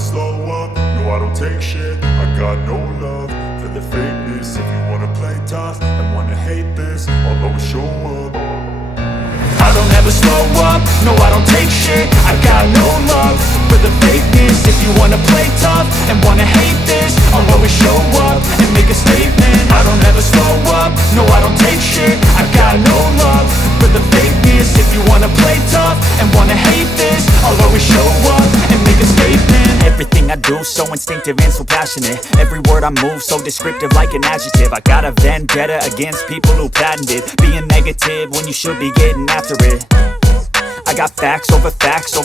slow up, no I don't take shit. I got no love for the fakeness. If you wanna play tough and wanna hate this, I'll always show up. I don't ever slow up, no I don't take shit. I got no love for the fakeness. If you wanna play tough and wanna hate this, I'll always show up and make a statement. I don't ever slow up, no I don't take shit. I got no love for the fakeness. If you wanna play tough and wanna hate this, I'll always show up and make a statement. Everything I do so instinctive and so passionate. Every word I move so descriptive like an adjective. I got a vendetta against people who patented being negative when you should be getting after it. I got facts over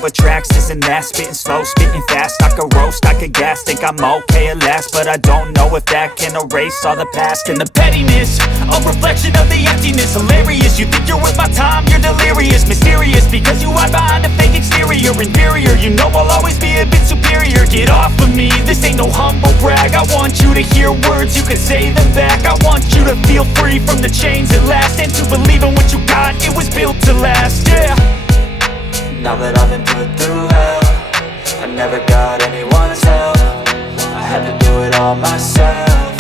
tracks, this and that. Spitting slow, spitting fast. I could roast, I could gas. Think I'm okay at last, but I don't know if that can erase all the past. And the pettiness, a reflection of the emptiness. Hilarious, you think you're worth my time, you're delirious. Mysterious, because you hide behind a fake exterior. Inferior, you know I'll always be a bit superior. Get off of me, this ain't no humble brag. I want you to hear words, you can say them back. I want you to feel free from the chains at last, and to believe in what you got, it was built to last, yeah. Now that I've been put through hell, I never got anyone's help. I had to do it all myself.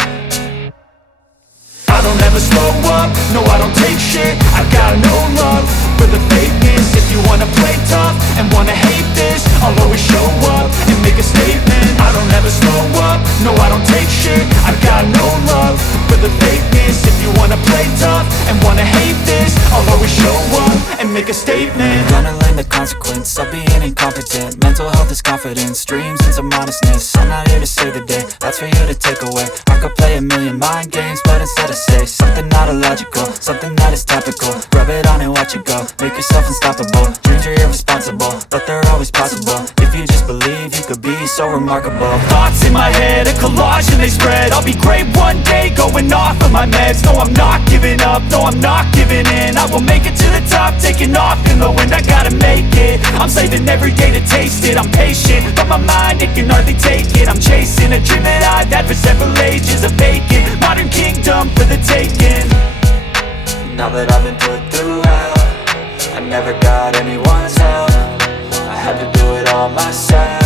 I don't ever slow up, no I don't take shit. I got no love for the fakeness. If you wanna play tough and wanna hate this, I'll always show up and make a statement. I don't ever slow up, no I don't take shit. I got no love for the fakeness. If you wanna play tough and wanna hate this, I'll always show up and make a statement. Gonna learn the consequence of being incompetent. Mental health is confidence, dreams and some modestness. I'm not here to save the day, that's for you to take away. I could play a million mind games, but instead I say something not illogical, something that is topical. Rub it on and watch it go, make yourself unstoppable. Dreams are irresponsible, but they're always possible. If you just believe, you could be so remarkable. Thoughts in my head, a collage and they spread. I'll be great one day, going off of my meds. No, I'm not giving up, no, I'm not giving in. I will make it to the top, taking off in the wind. I gotta make it, I'm saving every day to taste it. I'm patient, but my mind, it can hardly take it. I'm chasing a dream that I've had for several ages. A vacant, modern kingdom for the taking. Now that I've been put through hell, I never got anyone's help. I had to do it all myself.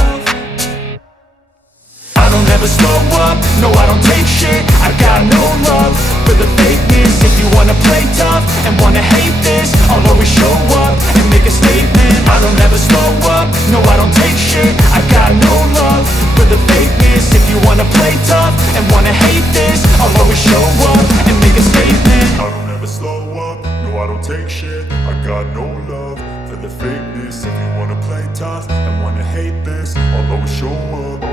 I don't ever slow up, no I don't take shit. I got no love for the fakeness. If you wanna play tough and wanna hate this, I'll always show up and make a statement. I don't ever slow up, no I don't take shit. I got no love for the fakeness. If you wanna play tough and wanna hate this, I'll always show up and make a statement. I don't ever slow up, no I don't take shit. I got no love for the fakeness. If you wanna play tough and wanna hate this, I'll always show up.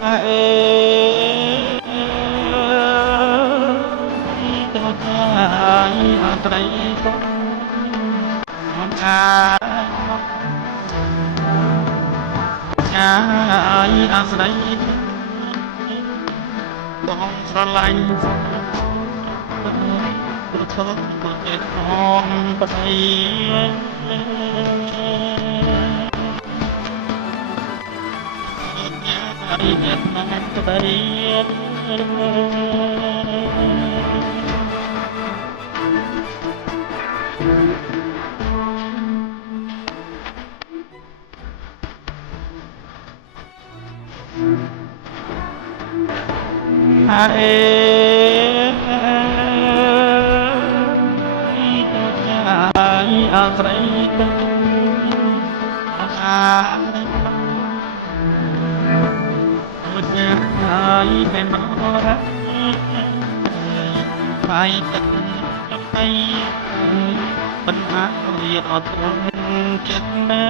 ត្រីអាស្រ័យបងស្រឡាញ់ប្រឈមមកតែក្នុងប្តីហើយអ្នកមកប្តីអាស្រ័យមួយហើយមិនមករ៉ាបាយទឹកទៅបញ្ហាវាអត់ទ្រង់ចិត្តណា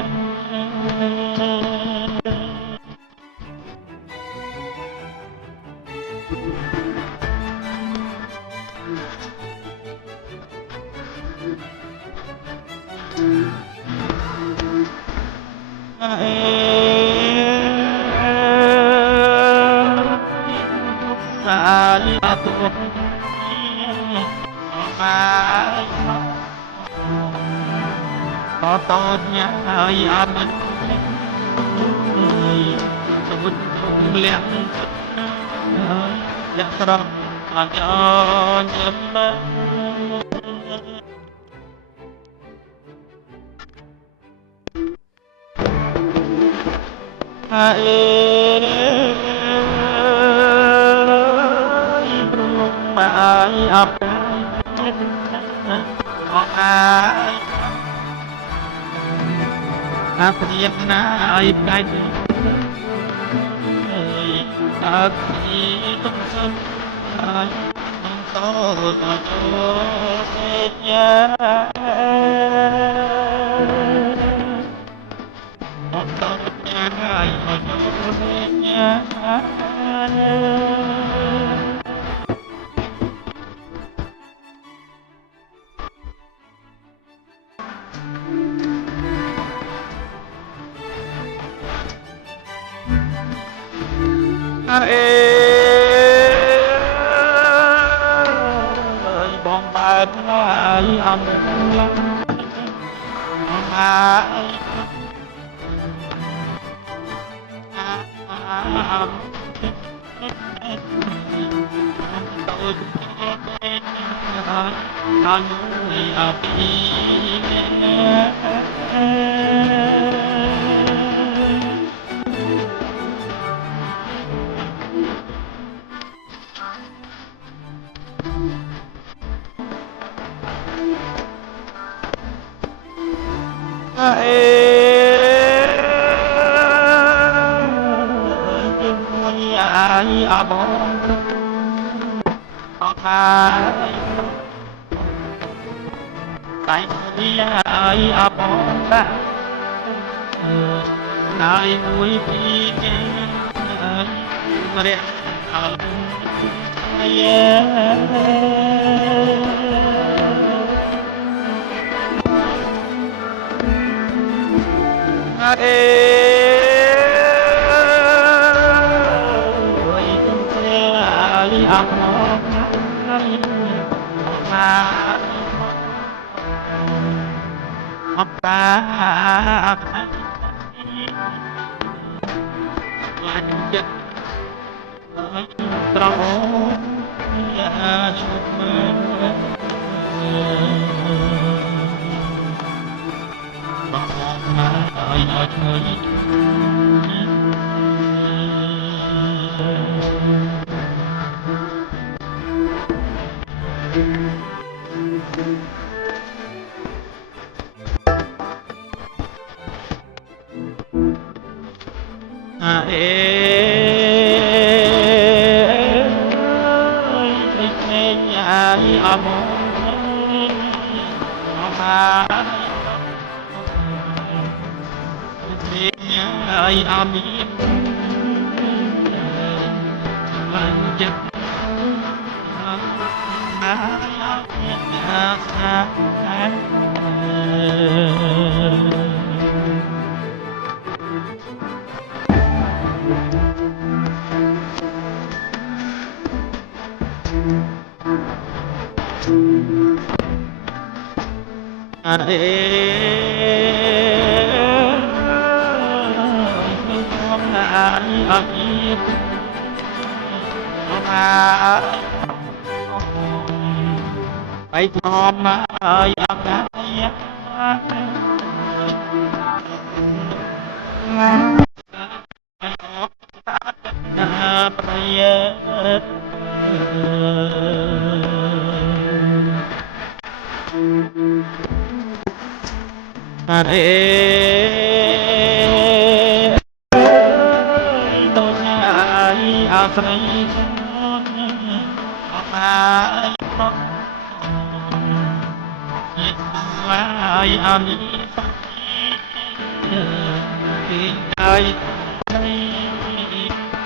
អាទុកតតញ៉ាហើយអត់មិនសមុទ្រលះលះស្រស់អត់ញ៉ាំបាយអបអាព្រៀបណាឲ្យកាច់អត់ទីទុកសិនហើយបន្តចូលទេយ៉ាបន្តញ៉ាំហើយចូលទេយ៉ាបងបើកហើយអត់ឡាអពីអបងអត់ហើយតែហើយអបងដាក់ហើយមួយពីគេរះអើអបតាឡាញ់ចិត្តត្រង់យ៉ាឈប់មើលបងមកឲ្យឈ្ងុយអមហើយអមី ไปพร้อมมาอยากได้ประเยชอะไรตัวใหญ่อาศัยออกมาอันนี้สิ่งใด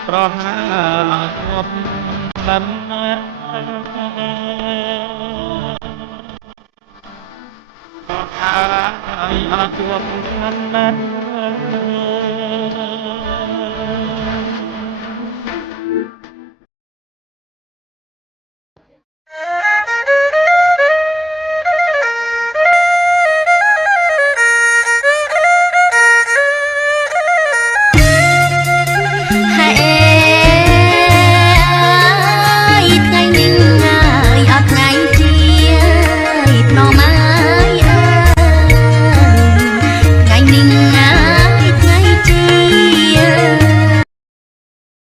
เพราะหาความลำเพราะหาความนั้น